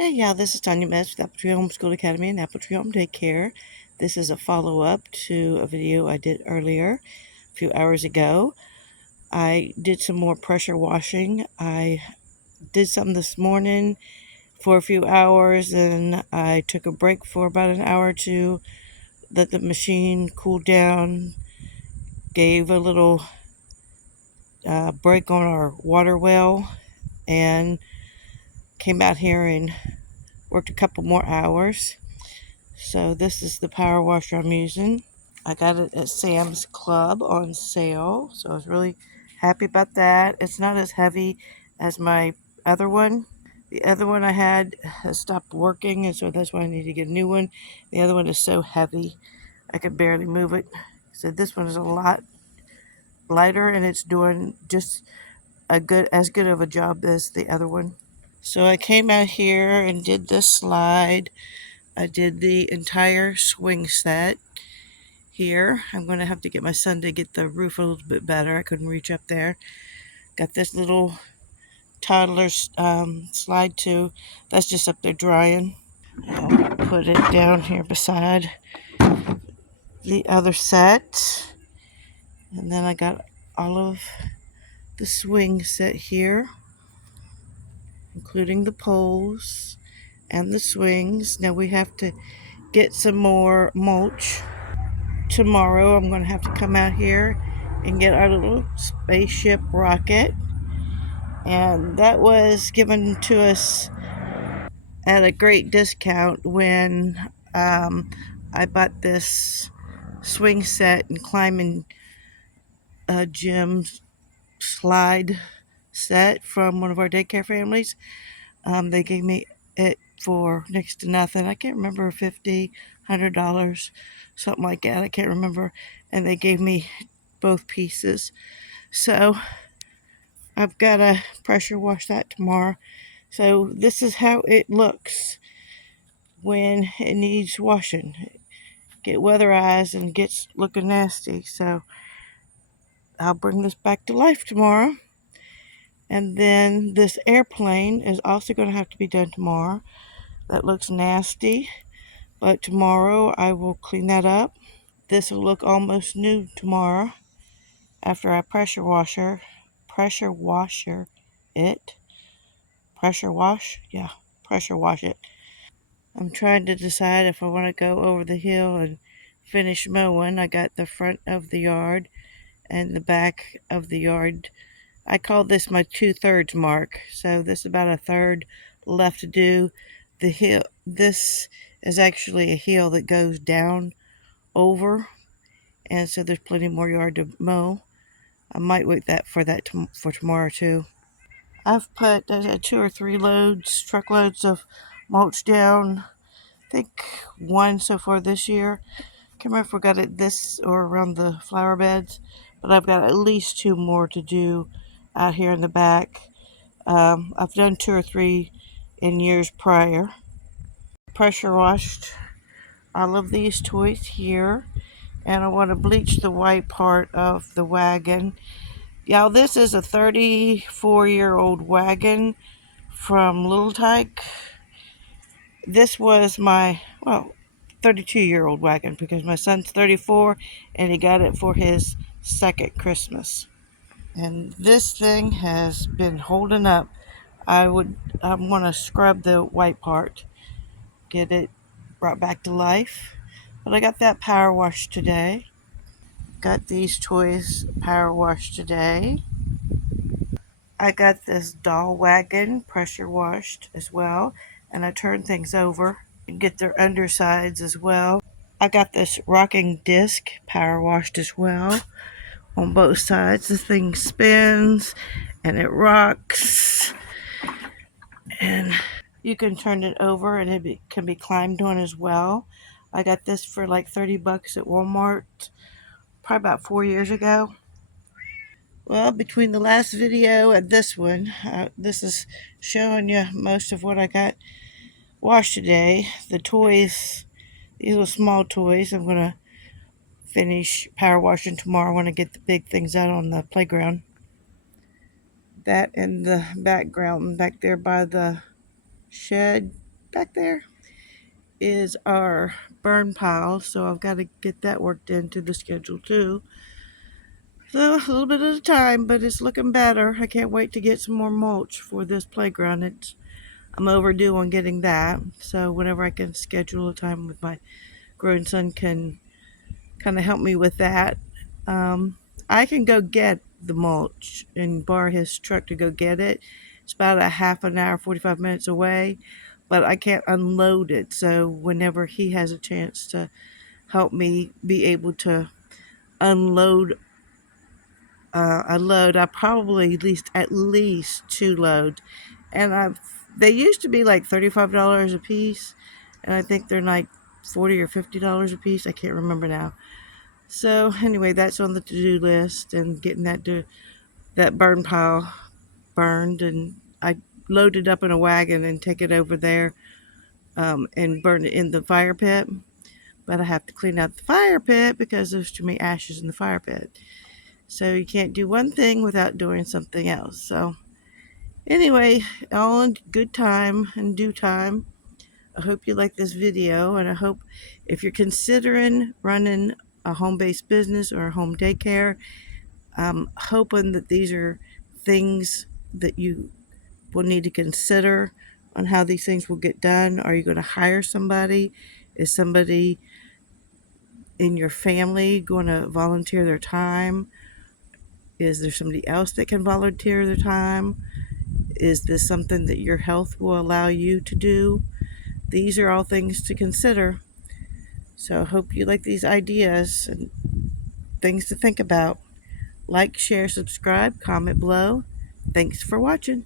Hey, yeah, this is Tanya Metz with Apple Tree Homeschool Academy and Apple Tree Home Daycare. This is a follow-up to a video I did earlier, a few hours ago. I did some more pressure washing. I did some this morning for a few hours, and I took a break for about an hour or two, let the machine cool down, gave a little break on our water well, and came out here and worked a couple more hours. So this is the power washer I'm using. I got it at Sam's Club on sale, so I was really happy about that. It's not as heavy as my other one. The other one I had has stopped working, and so that's why I need to get a new one. The other one is so heavy, I could barely move it. So this one is a lot lighter, and it's doing just as good of a job as the other one. So I came out here and did this slide. I did the entire swing set here. I'm going to have to get my son to get the roof a little bit better. I couldn't reach up there. Got this little toddler slide too. That's just up there drying. I'll put it down here beside the other set. And then I got all of the swing set here, including the poles and the swings. Now we have to get some more mulch. Tomorrow I'm going to have to come out here and get our little spaceship rocket, and that was given to us at a great discount when I bought this swing set and climbing gym slide set from one of our daycare families. They gave me it for next to nothing. I can't remember, $50, $100, something like that. I can't remember. And they gave me both pieces. So I've got to pressure wash that tomorrow. So this is how it looks when it needs washing. Get weatherized and gets looking nasty. So I'll bring this back to life tomorrow. And then this airplane is also going to have to be done tomorrow. That looks nasty, but tomorrow I will clean that up. This will look almost new tomorrow after I pressure wash it. Pressure wash it. I'm trying to decide if I want to go over the hill and finish mowing. I got the front of the yard and the back of the yard. I call this my 2/3 mark. So this is about a third left to do. The hill, this is actually a hill that goes down over, and so there's plenty more yard to mow. I might wait for tomorrow too. I've put 2 or 3 truckloads of mulch down. I think one so far this year. Can't remember if we got it this or around the flower beds, but I've got at least 2 more to do out here in the back. I've done 2 or 3 in years prior. Pressure washed all of these toys here, and I want to bleach the white part of the wagon. Y'all, this is a 34-year-old wagon from Little Tyke. This was my, 32-year-old wagon because my son's 34 and he got it for his second Christmas. And this thing has been holding up. I want to scrub the white part, get it brought back to life. But I got that power washed today. Got these toys power washed today. I got this doll wagon pressure washed as well, and I turned things over and get their undersides as well. I got this rocking disc power washed as well on both sides. The thing spins and it rocks, and you can turn it over and can be climbed on as well. I got this for like $30 at Walmart, probably about 4 years ago. Well, between the last video and this one, this is showing you most of what I got washed today. The toys, these little small toys, I'm going to finish power washing tomorrow when I get the big things out on the playground. That in the background back there by the shed, back there is our burn pile, so I've got to get that worked into the schedule too. So a little bit at a time, but it's looking better. I can't wait to get some more mulch for this playground. I'm overdue on getting that. So whenever I can schedule a time with my grown son can kind of help me with that. Um, I can go get the mulch and borrow his truck to go get it. It's about a half an hour, 45 minutes away, but I can't unload it. So whenever he has a chance to help me be able to unload a load, I probably at least two loads. And they used to be like $35 a piece, and I think they're like $40 or $50 a piece. I can't remember now. So anyway, that's on the to-do list, and getting that burn pile burned, and I load it up in a wagon and take it over there and burn it in the fire pit. But I have to clean out the fire pit because there's too many ashes in the fire pit. So you can't do one thing without doing something else. So anyway, all in good time and due time. I hope you like this video, and I hope if you're considering running a home-based business or a home daycare, I'm hoping that these are things that you will need to consider on how these things will get done. Are you going to hire somebody? Is somebody in your family going to volunteer their time? Is there somebody else that can volunteer their time? Is this something that your health will allow you to do? These are all things to consider. So I hope you like these ideas and things to think about. Like, share, subscribe, comment below. Thanks for watching.